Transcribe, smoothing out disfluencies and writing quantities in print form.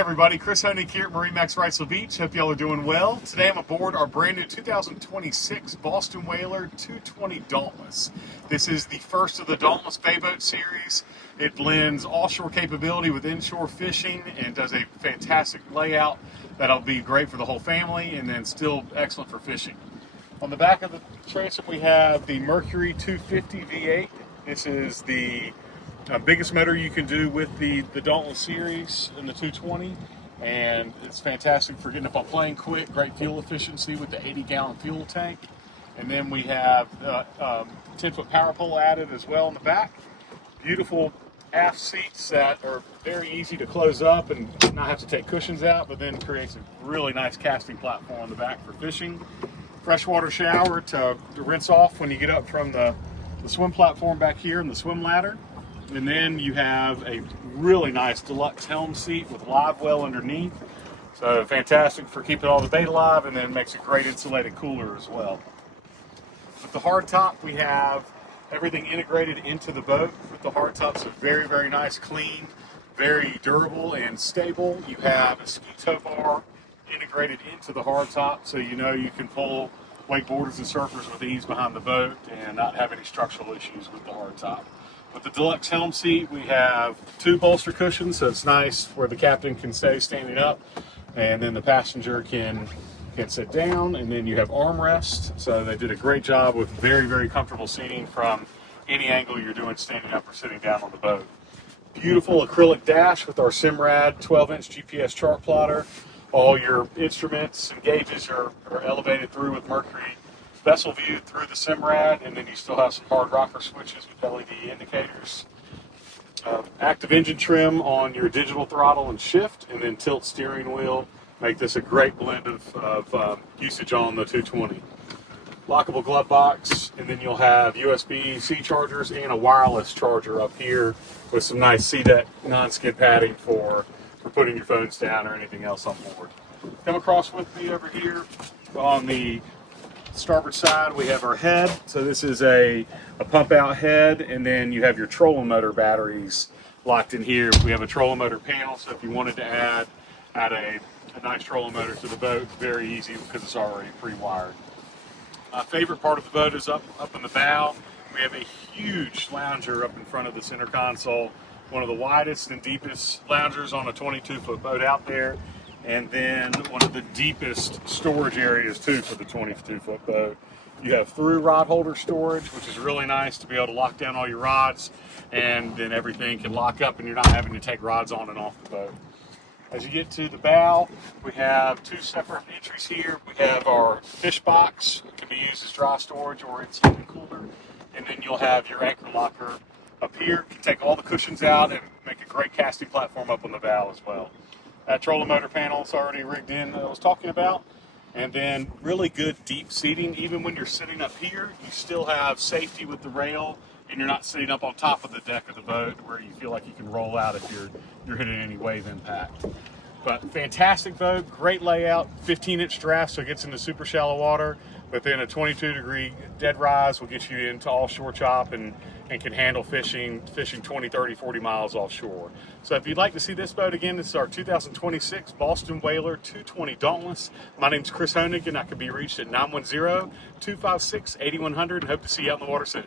everybody, Chris Honig here at MarineMax Wrightsville Beach. Hope y'all are doing well. Today I'm aboard our brand new 2026 Boston Whaler 220 Dauntless. This is the first of the Dauntless Bay Boat series. It blends offshore capability with inshore fishing and does a fantastic layout that'll be great for the whole family and then still excellent for fishing. On the back of the transom we have the Mercury 250 V8. This is the biggest motor you can do with the Dauntless series in the 220, and it's fantastic for getting up on plane quick. Great fuel efficiency with the 80-gallon fuel tank. And then we have 10-foot power pole added as well in the back. Beautiful aft seats that are very easy to close up and not have to take cushions out, but then creates a really nice casting platform on the back for fishing. Freshwater shower to rinse off when you get up from the swim platform back here and the swim ladder. And then you have a really nice deluxe helm seat with live well underneath. So fantastic for keeping all the bait alive, and then makes a great insulated cooler as well. With the hardtop, we have everything integrated into the boat. With the hardtops, a very, very nice, clean, very durable and stable. You have a ski tow bar integrated into the hardtop, so you know you can pull wakeboarders and surfers with ease behind the boat and not have any structural issues with the hardtop. With the deluxe helm seat, we have 2 bolster cushions, so it's nice where the captain can stay standing up, and then the passenger can sit down, and then you have armrests. So they did a great job with very, very comfortable seating from any angle you're doing standing up or sitting down on the boat. Beautiful acrylic dash with our Simrad 12-inch GPS chart plotter. All your instruments and gauges are elevated through with Mercury vessel view through the Simrad, and then you still have some hard rocker switches with LED indicators. Active engine trim on your digital throttle and shift, and then tilt steering wheel. Make this a great blend of usage on the 220. Lockable glove box, and then you'll have USB-C chargers and a wireless charger up here with some nice C-deck non-skid padding for putting your phones down or anything else on board. Come across with me over here on the starboard side. We have our head. So this is a pump out head, and then you have your trolling motor batteries locked in here. We have a trolling motor panel, so if you wanted to add a nice trolling motor to the boat, very easy because it's already pre-wired. My favorite part of the boat is up in the bow. We have a huge lounger up in front of the center console, one of the widest and deepest loungers on a 22-foot boat out there. And then one of the deepest storage areas too for the 22-foot boat. You have through rod holder storage, which is really nice to be able to lock down all your rods, and then everything can lock up and you're not having to take rods on and off the boat. As you get to the bow, we have 2 separate entries here. We have our fish box. It can be used as dry storage or it's in the cooler. And then you'll have your anchor locker up here. You can take all the cushions out and make a great casting platform up on the bow as well. That trolling motor panel is already rigged in that I was talking about. And then really good deep seating. Even when you're sitting up here, you still have safety with the rail, and you're not sitting up on top of the deck of the boat where you feel like you can roll out if you're hitting any wave impact. But fantastic boat, great layout, 15-inch draft, so it gets into super shallow water. But then a 22-degree dead rise will get you into offshore chop and can handle fishing 20, 30, 40 miles offshore. So if you'd like to see this boat again, this is our 2026 Boston Whaler 220 Dauntless. My name's Chris Honig, and I can be reached at 910-256-8100, and hope to see you out in the water soon.